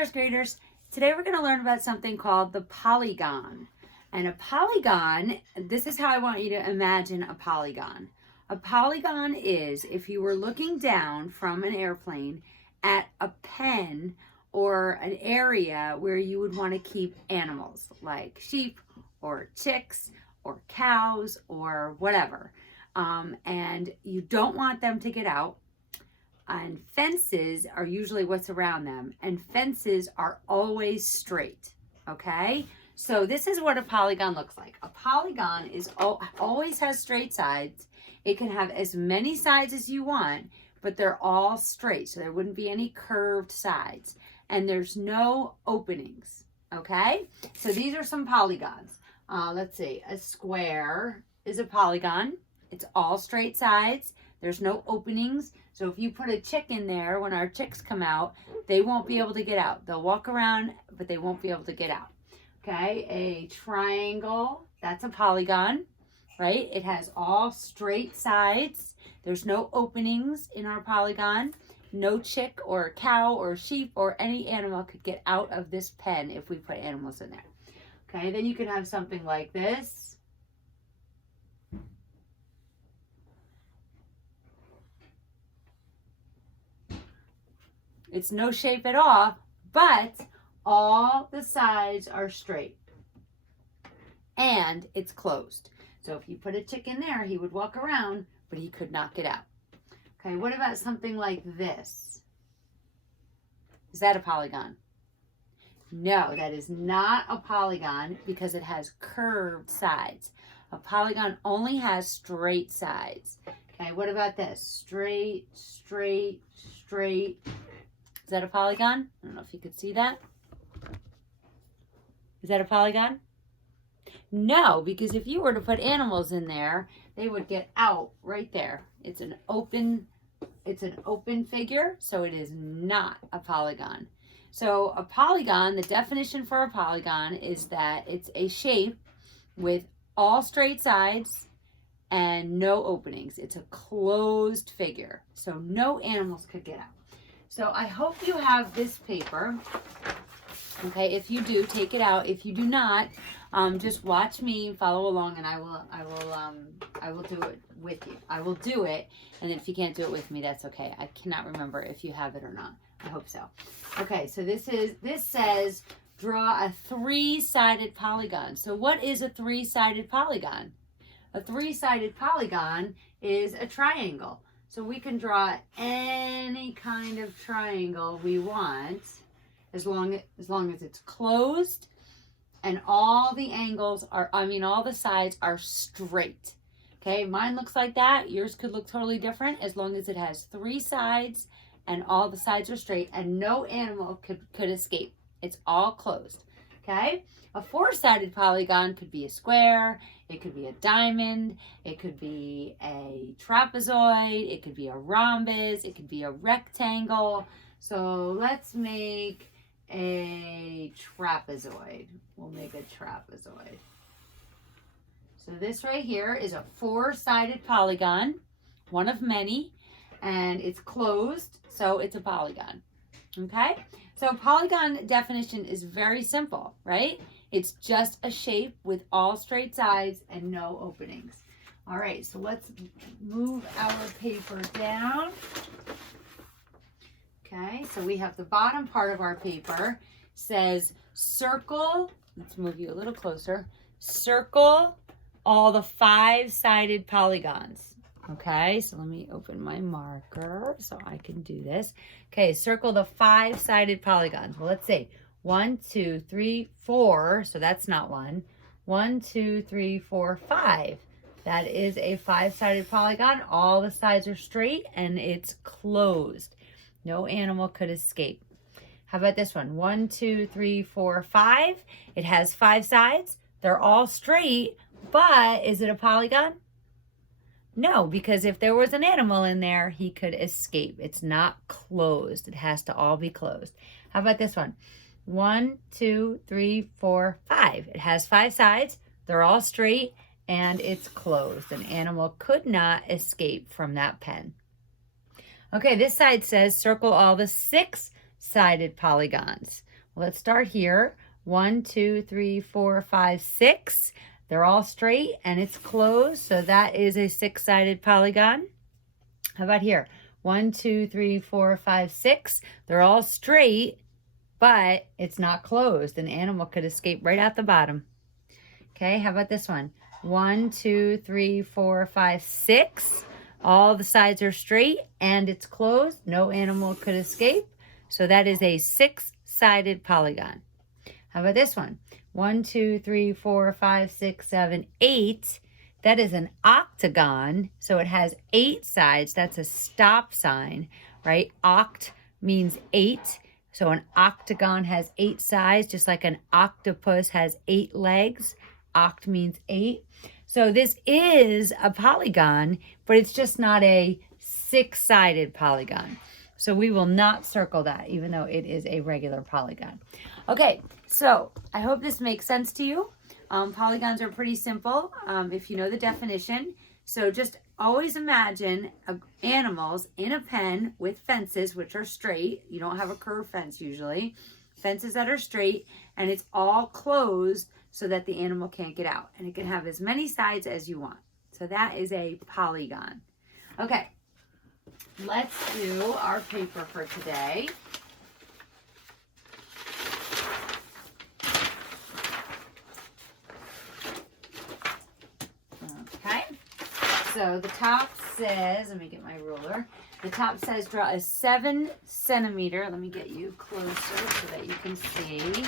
first graders. Today we're going to learn about something called the polygon. And a polygon, this is how I want you to imagine a polygon. A polygon is if you were looking down from an airplane at a pen or an area where you would want to keep animals like sheep or chicks or cows or whatever. And you don't want them to get out. And fences are usually what's around them. And fences are always straight, okay? So this is what a polygon looks like. A polygon is always has straight sides. It can have as many sides as you want, but they're all straight. So there wouldn't be any curved sides. And there's no openings, okay? So these are some polygons. Let's see, a square is a polygon. It's all straight sides. There's no openings. So if you put a chick in there, when our chicks come out, they won't be able to get out. They'll walk around, but they won't be able to get out. Okay, a triangle, that's a polygon, right? It has all straight sides. There's no openings in our polygon. No chick or cow or sheep or any animal could get out of this pen if we put animals in there. Okay, then you can have something like this. It's no shape at all, but all the sides are straight and it's closed. So if you put a chick in there, he would walk around, but he could not get out. Okay, what about something like this? Is that a polygon? No, that is not a polygon because it has curved sides. A polygon only has straight sides. Okay, what about this? Straight, straight, straight. Is that a polygon? I don't know if you could see that. Is that a polygon? No, because if you were to put animals in there, they would get out right there. It's an open figure, so it is not a polygon. So a polygon, the definition for a polygon is that it's a shape with all straight sides and no openings. It's a closed figure, so no animals could get out. So I hope you have this paper. Okay, if you do, take it out. If you do not, just watch me, follow along, and I will do it with you. I will do it, and if you can't do it with me, that's okay. I cannot remember if you have it or not. I hope so. Okay, so this says draw a three-sided polygon. So what is a three-sided polygon? A three-sided polygon is a triangle. So we can draw any kind of triangle we want as long as it's closed and all the angles are, all the sides are straight. Okay, mine looks like that. Yours could look totally different as long as it has three sides and all the sides are straight and no animal could escape. It's all closed. Okay, a four-sided polygon could be a square, it could be a diamond, it could be a trapezoid, it could be a rhombus, it could be a rectangle. So let's make a trapezoid. We'll make a trapezoid. So this right here is a four-sided polygon, one of many, and it's closed, so it's a polygon. Okay? So polygon definition is very simple, right? It's just a shape with all straight sides and no openings. All right, so let's move our paper down. Okay, so we have the bottom part of our paper says circle, let's move you a little closer, circle all the five-sided polygons. Okay, so let me open my marker so I can do this. Okay, circle the five-sided polygons. Well, let's see. 1, 2, 3, 4. So that's not one. 1, 2, 3, 4, 5. That is a five-sided polygon. All the sides are straight and it's closed. No animal could escape. How about this one? 1, 2, 3, 4, 5. It has five sides. They're all straight, but is it a polygon? No, because if there was an animal in there, he could escape. It's not closed. It has to all be closed. How about this one? 1, 2, 3, 4, 5. It has five sides. They're all straight and it's closed. An animal could not escape from that pen. Okay, this side says circle all the six-sided polygons. Let's start here. 1, 2, 3, 4, 5, 6. They're all straight and it's closed, so that is a 6-sided polygon. How about here? 1, 2, 3, 4, 5, 6. They're all straight, but it's not closed. An animal could escape right out the bottom. Okay, how about this one? 1, 2, 3, 4, 5, 6. All the sides are straight and it's closed. No animal could escape. So that is a 6-sided polygon. How about this one? 1, 2, 3, 4, 5, 6, 7, 8. That is an octagon. So it has 8 sides. That's a stop sign, right? Oct means 8. So an octagon has 8 sides, just like an octopus has 8 legs. Oct means 8. So this is a polygon, but it's just not a 6-sided polygon. So we will not circle that, even though it is a regular polygon. Okay, so I hope this makes sense to you. Polygons are pretty simple if you know the definition. So just always imagine animals in a pen with fences, which are straight. You don't have a curved fence usually. Fences that are straight, and it's all closed so that the animal can't get out. And it can have as many sides as you want. So that is a polygon. Okay, let's do our paper for today. Okay, so the top says, let me get my ruler. The top says draw a 7 centimeter. Let me get you closer so that you can see.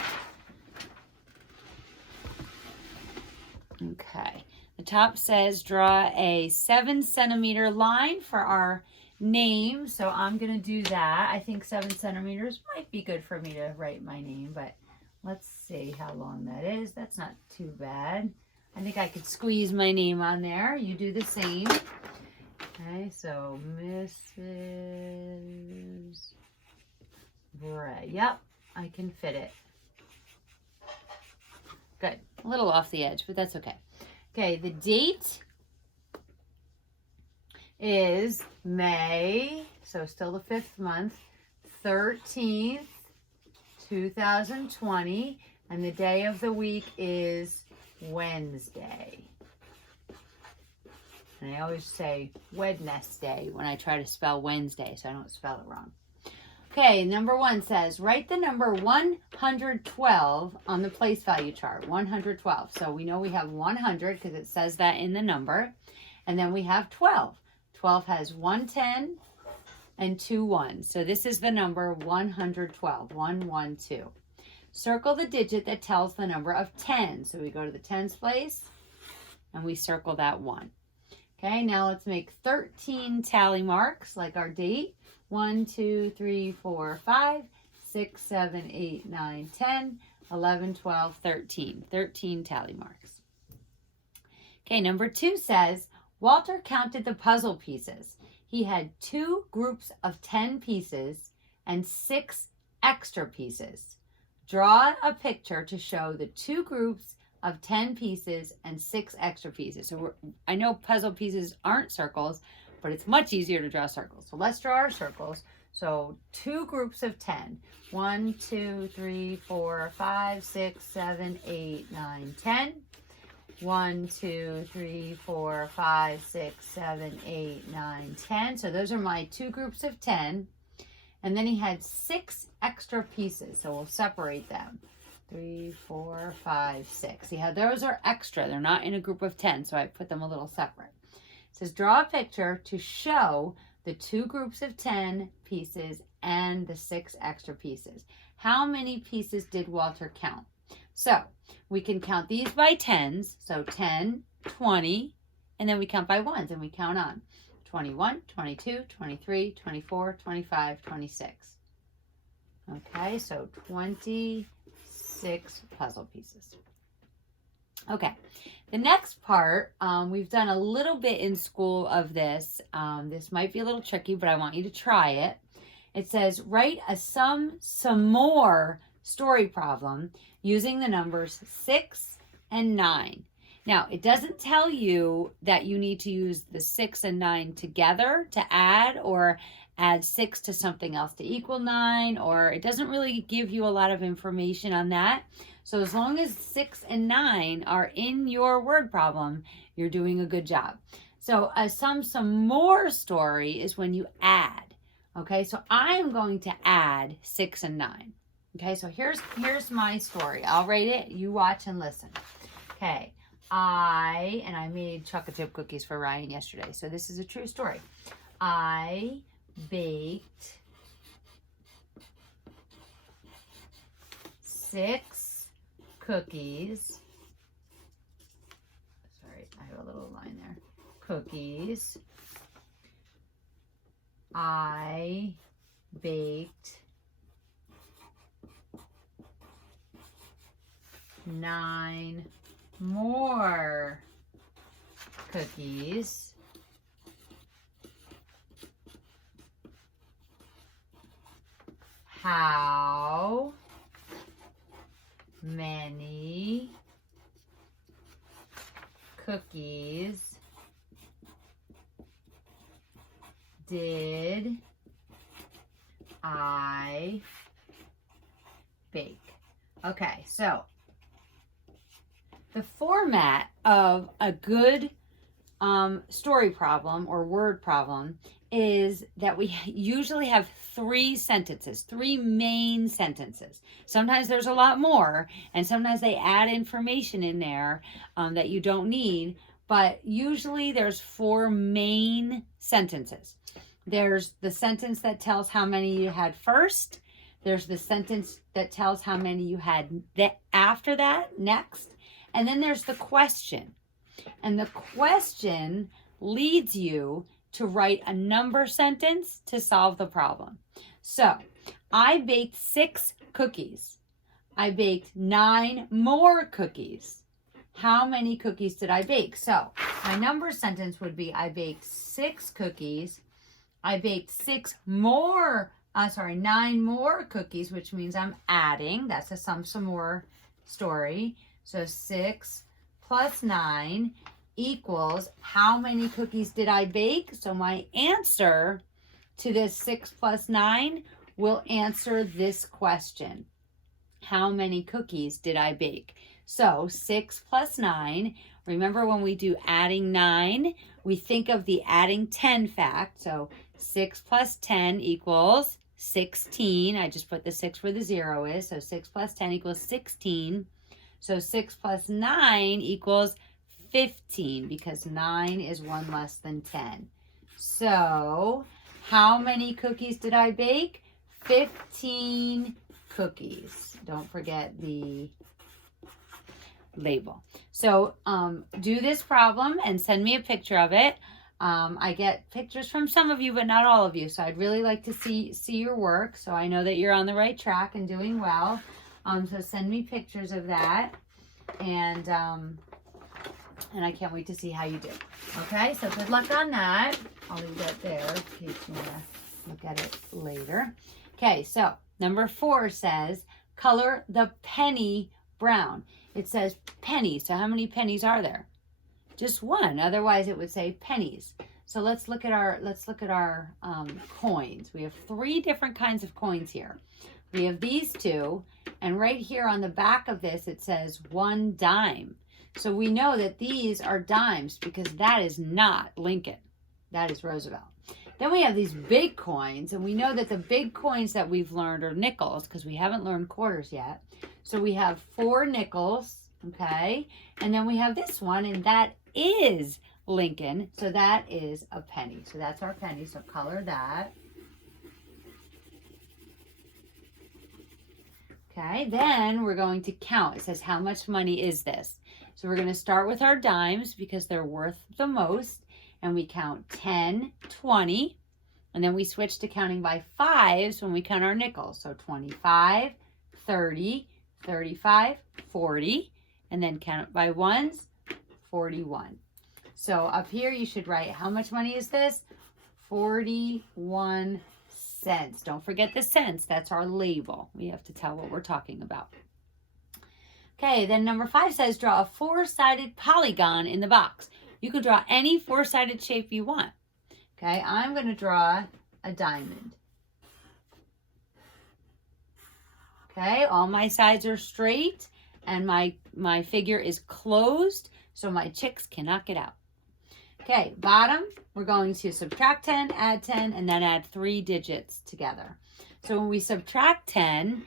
Okay, the top says draw a 7 centimeter line for our name. So I'm going to do that. I think 7 centimeters might be good for me to write my name, but let's see how long that is. That's not too bad. I think I could squeeze my name on there. You do the same. Okay, so Mrs. Bray. Yep, I can fit it. Good. A little off the edge, but that's okay. Okay, the date is May, so still the 5th month, 13th, 2020, and the day of the week is Wednesday. And I always say Wednesday when I try to spell Wednesday, so I don't spell it wrong. Okay, number 1 says, write the number 112 on the place value chart, 112. So we know we have 100 because it says that in the number. And then we have 12. 12 has 1 10 and 2 1s. So this is the number 112, 112. Circle the digit that tells the number of 10. So we go to the tens place and we circle that 1. Okay, now let's make 13 tally marks like our date. 1, 2, 3, 4, 5, 6, 7, 8, 9, 10, 11, 12, 13. 13 tally marks. Okay, number 2 says, Walter counted the puzzle pieces. He had 2 groups of 10 pieces and 6 extra pieces. Draw a picture to show the 2 groups of 10 pieces and 6 extra pieces. So I know puzzle pieces aren't circles, but it's much easier to draw circles. So let's draw our circles. So 2 groups of 10. 1, 2, 3, 4, 5, 6, 7, 8, 9, 10. 1, 2, 3, 4, 5, 6, 7, 8, 9, 10. So those are my 2 groups of 10. And then he had 6 extra pieces. So we'll separate them. 3, 4, 5, 6. See how those are extra. They're not in a group of 10. So I put them a little separate. It says draw a picture to show the 2 groups of 10 pieces and the 6 extra pieces. How many pieces did Walter count? So we can count these by tens. So 10, 20, and then we count by ones and we count on 21, 22, 23, 24, 25, 26. Okay, so 26 puzzle pieces. Okay, the next part, we've done a little bit in school of this. This might be a little tricky, but I want you to try it. It says, write a some more story problem using the numbers 6 and 9. Now, it doesn't tell you that you need to use the 6 and 9 together to add or add 6 to something else to equal 9, or it doesn't really give you a lot of information on that. So as long as 6 and 9 are in your word problem, you're doing a good job. So a some more story is when you add. Okay, so I'm going to add 6 and 9. Okay, so here's my story. I'll rate it. You watch and listen. Okay, I made chocolate chip cookies for Ryan yesterday. So this is a true story. I baked 6 cookies. Sorry, I have a little line there. Cookies. I baked 9 more cookies. How many cookies did I bake? Okay, so the format of a good story problem or word problem is that we usually have 3 sentences, 3 main sentences. Sometimes there's a lot more, and sometimes they add information in there that you don't need, but usually there's 4 main sentences. There's the sentence that tells how many you had first. There's the sentence that tells how many you had after that, next. And then there's the question. And the question leads you to write a number sentence to solve the problem. So, I baked 6 cookies. I baked 9 more cookies. How many cookies did I bake? So, my number sentence would be I baked 6 cookies. I baked 9 more cookies, which means I'm adding. That's a some more story. So 6 plus 9 equals how many cookies did I bake? So my answer to this 6 plus 9 will answer this question. How many cookies did I bake? So 6 plus 9, remember when we do adding 9, we think of the adding 10 fact. So 6 plus 10 equals 16. I just put the 6 where the 0 is. So 6 plus 10 equals 16. So 6 plus 9 equals 15 because 9 is 1 less than 10. So how many cookies did I bake? 15 cookies. Don't forget the label. So do this problem and send me a picture of it. I get pictures from some of you, but not all of you. So I'd really like to see your work. So I know that you're on the right track and doing well. So send me pictures of that. And I can't wait to see how you do. Okay, so good luck on that. I'll leave that there in case you want to look at it later. Okay, so number 4 says, color the penny brown. It says penny. So how many pennies are there? Just 1. Otherwise, it would say pennies. So let's look at our coins. We have 3 different kinds of coins here. We have these 2, and right here on the back of this, it says 1 dime. So we know that these are dimes because that is not Lincoln. That is Roosevelt. Then we have these big coins, and we know that the big coins that we've learned are nickels because we haven't learned quarters yet. So we have 4 nickels, okay? And then we have this one, and that is Lincoln. So that is a penny. So that's our penny. So color that. Okay, then we're going to count. It says, how much money is this? So we're going to start with our dimes because they're worth the most. And we count 10, 20. And then we switch to counting by 5s when we count our nickels. So 25, 30, 35, 40. And then count by 1s, 41. So up here you should write, how much money is this? 41 cents. Don't forget the cents. That's our label. We have to tell what we're talking about. Okay, then number 5 says draw a 4-sided polygon in the box. You can draw any 4-sided shape you want. Okay, I'm going to draw a diamond. Okay, all my sides are straight and my figure is closed, so my chicks cannot get out. Okay, bottom, we're going to subtract 10, add 10, and then add 3 digits together. So when we subtract 10,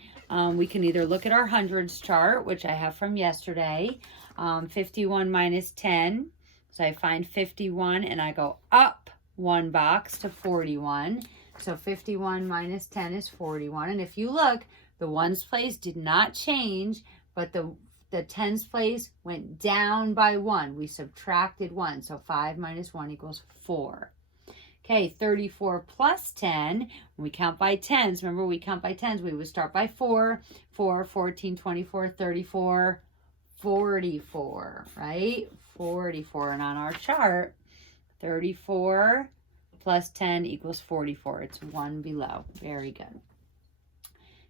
we can either look at our hundreds chart, which I have from yesterday, 51 minus 10. So I find 51 and I go up 1 box to 41. So 51 minus 10 is 41. And if you look, the ones place did not change, but the tens place went down by 1. We subtracted 1. So 5 minus 1 equals 4. Okay, 34 plus 10. When we count by tens, remember we count by tens, we would start by 4. 4, 14, 24, 34, 44, right? 44. And on our chart, 34 plus 10 equals 44. It's 1 below. Very good.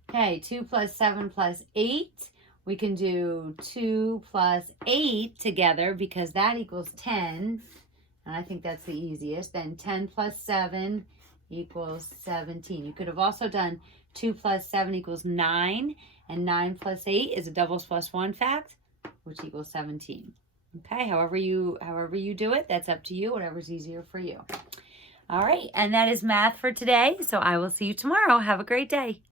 Okay, 2 plus 7 plus 8. We can do 2 plus 8 together because that equals 10. And I think that's the easiest. Then 10 plus 7 equals 17. You could have also done 2 plus 7 equals 9. And 9 plus 8 is a doubles plus 1 fact, which equals 17. Okay, however you do it, that's up to you, whatever's easier for you. All right, and that is math for today. So I will see you tomorrow. Have a great day.